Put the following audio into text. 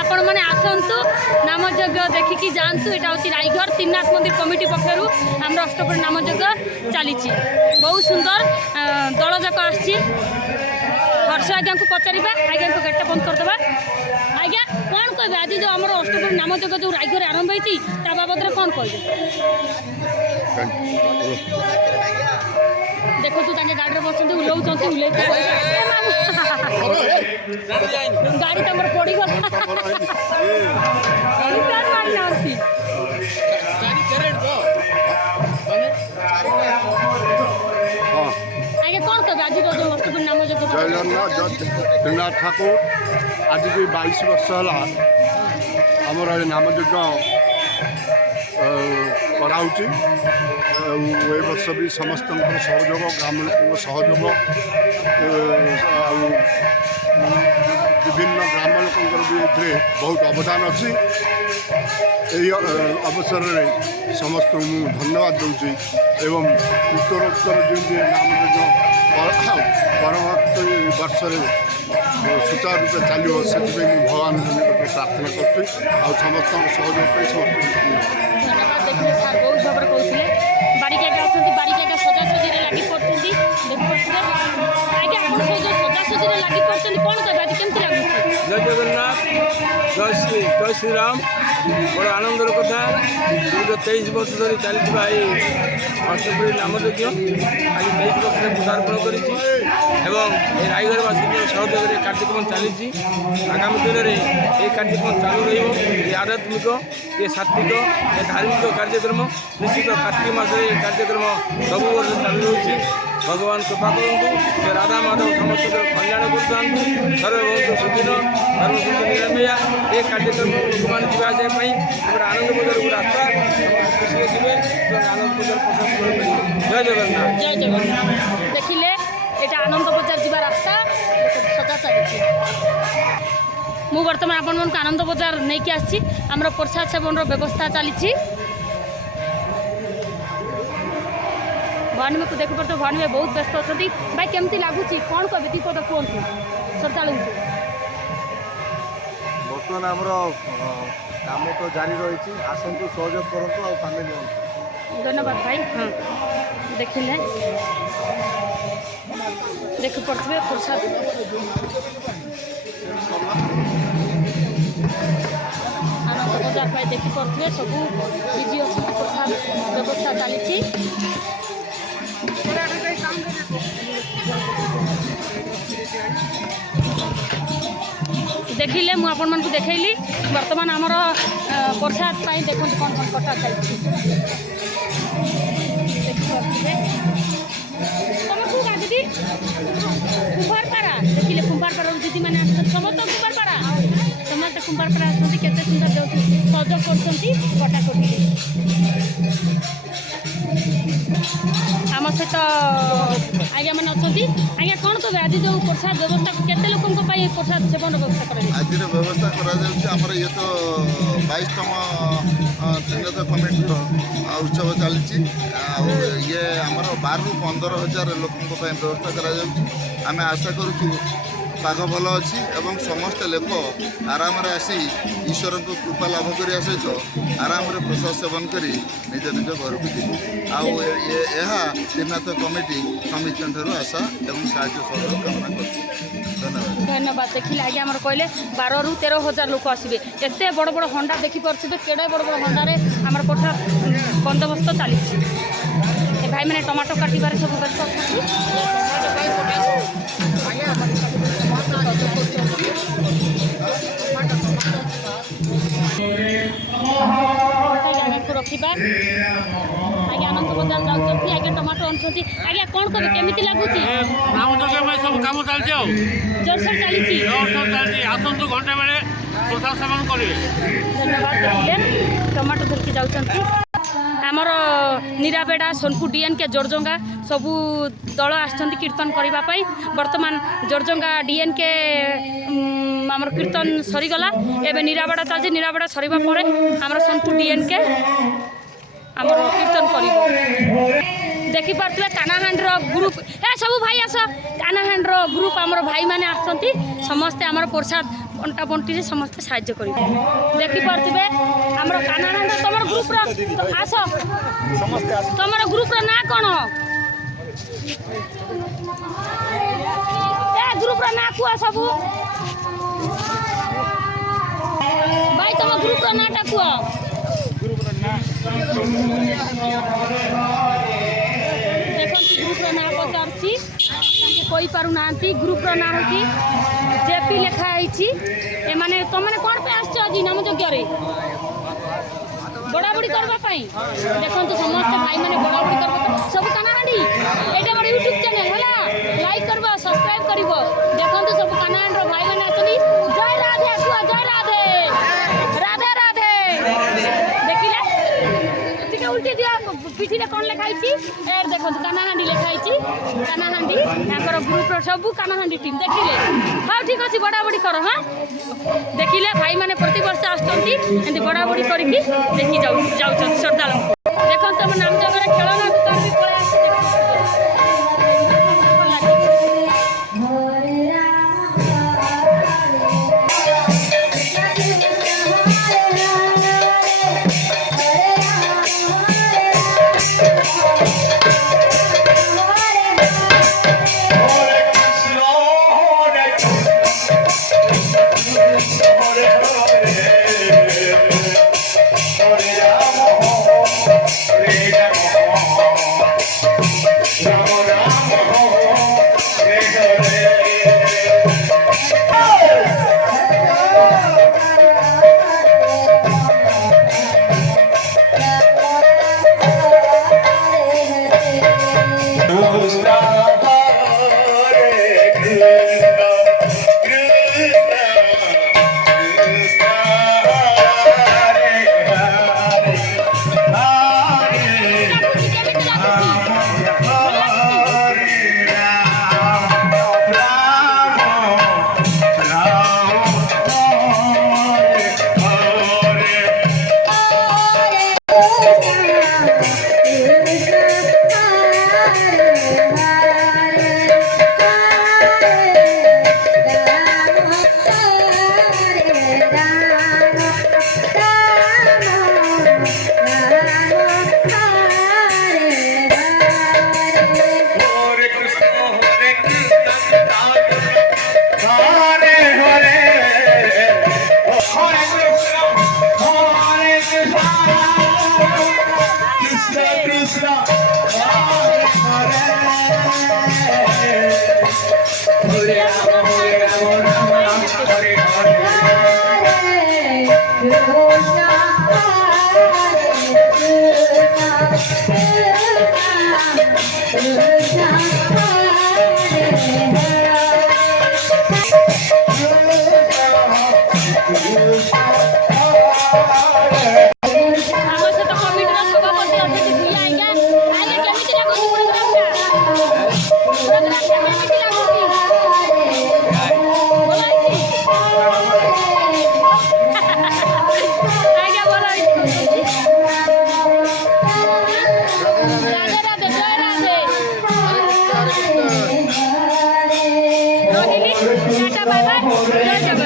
आपण मैंने आसतु नामयज्ञ देखिकी जातु यहाँ हूँ रायगढ़ त्रिनाथ मंदिर कमिटी पक्षर आम अष्टप्रहर नामयज्ञ चली बहुत सुंदर दल जाक आसी हर्ष आज्ञा को पचार आज्ञा को गेट बंद करदे आज्ञा कौन कहे आज जो आम अष्टप्रहर नामयज्ञ जो रायगढ़ आरंभ होती बाबद कौन कहे देखो तू गाड़ी बस उलाऊँ उल्ले गाड़ी तुम पड़गला आगे कौन कह आज अष्टप्रहर नाम जगन्नाथ ठाकुर आज भी 22 वर्ष है आमर नामयज्ञ कराऊँच वर्ष भी समस्त सहयोग ग्राम लोक सहयोग विभिन्न ग्राम लोक भी बहुत अवदान अच्छी अवसर में समस्त मुझे धन्यवाद दूसरी एवं उत्तरोत्तर जमी नामयज्ञ परवर्ती वर्ष सुचारू रूपे चलो से भगवान निकट प्रार्थना कर समस्त सहयोग समस्त देखिए सार बहुत भाव कहते बाड़िका बाड़िका सजासजी लगी पड़ते देखिए आगे आप सजासजी लगी पड़ते कौन कह आज केमती लगुच जय जगन्नाथ जय श्री राम बड़ आनंदर कथा दीर्घ 23 वर्ष धरी चली अष्टप्रहरी नामयज्ञ आज 23 वर्ष पदार्पण कर रायगढ़वासी सहयोग कार्यक्रम चली आगामी दिन में ये कार्यक्रम चालू रही आध्यात्मिक ये सात्विक ये धार्मिक कार्यक्रम निश्चित कार्तिक मास कार्यक्रम सब वर्ष चालू रही भगवान कृपा करूँ राधा माधव समस्त कल्याण कर सर्वभौत सुखीन सर्वसुख निरंजया ये कार्यक्रम लोक मैंने जावाई आनंद बजार को रास्ता खुशी थे आनंद बजार पसंद जय जगन्नाथ जय जगन्नाथ देखिले ये आनंद बजार जा रास्ता सजा चली मु बर्तमान आपण आनंद बजार नहीं कि आसी आमर प्रसाद सेवन व्यवस्था चली भानु को देख पार्थ भानु में बहुत व्यस्त अच्छा भाई केमती लगुच कौन कह दीपद कहतु श्रद्धा बर्तमान आमर काम तो जारी रही आसतु सहयोग करूँ आ सामिल हूँ धन्यवाद भाई हाँ देखिले देख पड़े प्रसाद आनंद बजार भाई देखी पड़े सब बिजी अच्छे प्रसाद व्यवस्था चली देखिले मु आपण मन को देखैली वर्तमान आमर प्रसाद पाई देखो कौन कौन कटा खाई तुम को गादी कुंभारपाड़ा देखिले कुंभारपाड़ा दीदी मैंने समस्त कुंभारपाड़ा समस्त कुंभारपाड़ा आसती केते सुंदर देउथि सज करछंती कटा करछंती आम सहित आज्ञा मैंने अच्छा आज्ञा कौन कहे आज जो प्रसाद व्यवस्था केते लोकों प्रसाद सेवन व्यवस्था कर आज व्यवस्था कर ये तो 22तम त्रिनाथ कमिटी उत्सव चली ये आमर 12 ରୁ 15 हजार लोकों व्यवस्था कर आम आशा करूँ ପାଗ ଭଲ ଅଛି ଏବଂ ସମସ୍ତ ଲୋକ ଆରାମରେ ଆସି ଈଶ୍ୱରଙ୍କ କୃପା ଲାଭ କରିବା ସହିତ ଆରାମରେ ପ୍ରସାଦ ସେବନ କରି ନିଜ ନିଜ ଘରକୁ ଯିବେ। ଆଉ ଏହା ତ୍ରିନାଥ କମିଟି ସମିତିଙ୍କଠାରୁ ଆଶା ଏବଂ ସାହାଯ୍ୟ ସହଯୋଗ କାମନା କରୁଛି। ଧନ୍ୟବାଦ। ଧନ୍ୟବାଦ। ଦେଖିଲେ ଆଜ୍ଞା ଆମର କହିଲେ 12 ରୁ 13 ହଜାର ଲୋକ ଆସିବେ। ଏତେ ବଡ଼ ବଡ଼ ହଣ୍ଡା ଦେଖିପାରୁଥିବେ, କେଡ଼େ ବଡ଼ ବଡ଼ ହଣ୍ଡାରେ ଆମର ପ୍ରସାଦ ବନ୍ଦୋବସ୍ତ ଚାଲିଛି। ଏ ଭାଇମାନେ ଟମାଟୋ କାଟିବାରେ ସବୁ ବ୍ୟସ୍ତ ଅଛନ୍ତି। ଜାଗାକୁ ରଖିବା। ଆଜ୍ଞା ଆନନ୍ଦ ବଜାର ଯାଉଛନ୍ତି, ଆଜ୍ଞା ଟମାଟୋ ଆଣୁଛନ୍ତି। ଆଜ୍ଞା କ'ଣ କହିବେ, କେମିତି ଲାଗୁଛି? ସବୁ କାମ ଚାଲିଛି ଆଉ ଜୋରସୋର ଚାଲିଛି। ଆସନ୍ତୁ ଘଣ୍ଟା ବେଳେ ପ୍ରସାଦ ସେବନ କରିବେ। ଧନ୍ୟବାଦ। ଦେଖିଲେ ଟମାଟୋ ଧରିକି ଯାଉଛନ୍ତି। ଆମର ନିରାବେଡ଼ା, ସୋନପୁର ଡିଏନ୍କେ, ଜୋରଜଙ୍ଗା ସବୁ ଦଳ ଆସିଛନ୍ତି କୀର୍ତ୍ତନ କରିବା ପାଇଁ। ବର୍ତ୍ତମାନ ଜୋରଜଙ୍ଗା ଡିଏନ୍କେ ଆମର କୀର୍ତ୍ତନ ସରିଗଲା, ଏବେ ନିରାବେଡ଼ା ଚାଲିଛି। ନିରାବେଡ଼ା ସରିବା ପରେ ଆମର ସୋନପୁର ଡିଏନ୍କେ ଆମର କୀର୍ତ୍ତନ କରିବ। ଦେଖିପାରୁଥିବେ କାନାହାଣ୍ଡିର ଗ୍ରୁପ୍, ସବୁ ଭାଇ ଆସ। କାନାହାଣ୍ଡିର ଗ୍ରୁପ୍ ଆମର ଭାଇମାନେ ଆସୁଛନ୍ତି। ସମସ୍ତେ ଆମର ପ୍ରସାଦ ବଣ୍ଟା ବଣ୍ଟିରେ ସମସ୍ତେ ସାହାଯ୍ୟ କରିବେ। ଦେଖିପାରୁଥିବେ ଆମର କାନାହାଣ୍ଡି। ତମର ଗ୍ରୁପ୍ର ଆସ, ତମର ଗ୍ରୁପ୍ର ନାଁ କ'ଣ? ଗ୍ରୁପ୍ର ନାଁ କୁହ ସବୁ ଭାଇ, ତମ ଗ୍ରୁପ୍ର ନାଁଟା କୁହ। ଦେଖନ୍ତୁ ଗ୍ରୁପ୍ର ନାଁ ପଚାରୁଛି, ତାଙ୍କେ କହିପାରୁନାହାନ୍ତି। ଗ୍ରୁପ୍ର ନାଁ ହେଉଛି ଜେପି ଲେଖା ହେଇଛି। ଏମାନେ ତମାନେ କ'ଣ ପାଇଁ ଆସିଛ ଆଜି ନାମ ଯଜ୍ଞରେ? ବଡ଼ାବୁଡ଼ି କରିବା ପାଇଁ। ଦେଖନ୍ତୁ ସମସ୍ତେ ଭାଇମାନେ ବଡ଼ାବୁଡ଼ି କରିବା ପାଇଁ ସବୁ କାନାହାଣ୍ଡି। ଏଇଟା ମୋର ୟୁଟ୍ୟୁବ୍ ଚ୍ୟାନେଲ୍ ହେଲା, ଲାଇକ୍ କରିବ, ସବସ୍କ୍ରାଇବ୍ କରିବ। ଦେଖନ୍ତୁ ସବୁ କାନାହାଣ୍ଡିର ଭାଇମାନେ ଅଛନ୍ତି। ଜୟ ରାଧେ କୁହ, ଜୟ ରାଧେ, ରାଧେ ରାଧେ। ଦେଖିଲେ ଟିକେ ଉଲ୍ଟି ଦିଅ, ପିଠିରେ କ'ଣ ଲେଖା ହେଇଛି? ଦେଖନ୍ତୁ କାନାହାଣ୍ଡି ଲେଖା ହେଇଛି। କାନାହାଣ୍ଡି ତାଙ୍କର ଗ୍ରୁପ୍ର ସବୁ କାନାହାଣ୍ଡି ଟିମ୍। ଦେଖିଲେ, ହଉ ଠିକ୍ ଅଛି, ବଡ଼ାବଡ଼ି କର। ହଁ, ଦେଖିଲେ ଭାଇମାନେ ପ୍ରତିବର୍ଷ ଆସୁଛନ୍ତି ଏମିତି ବଡ଼ାବଡ଼ି କରିକି ଦେଖି ଯାଉଛନ୍ତି ଶ୍ରଦ୍ଧାଳୁଙ୍କୁ। ଦେଖନ୍ତୁ ଆମ ନାମଜଙ୍ଗରେ ଖେଳନା ଦୋକାନ ବି ପଳେଇ ଆସିଛି। ରହିଲି। ଟାଟା ବାଇ ବାଇ, ଜୟ ଜଗନ୍ନାଥ।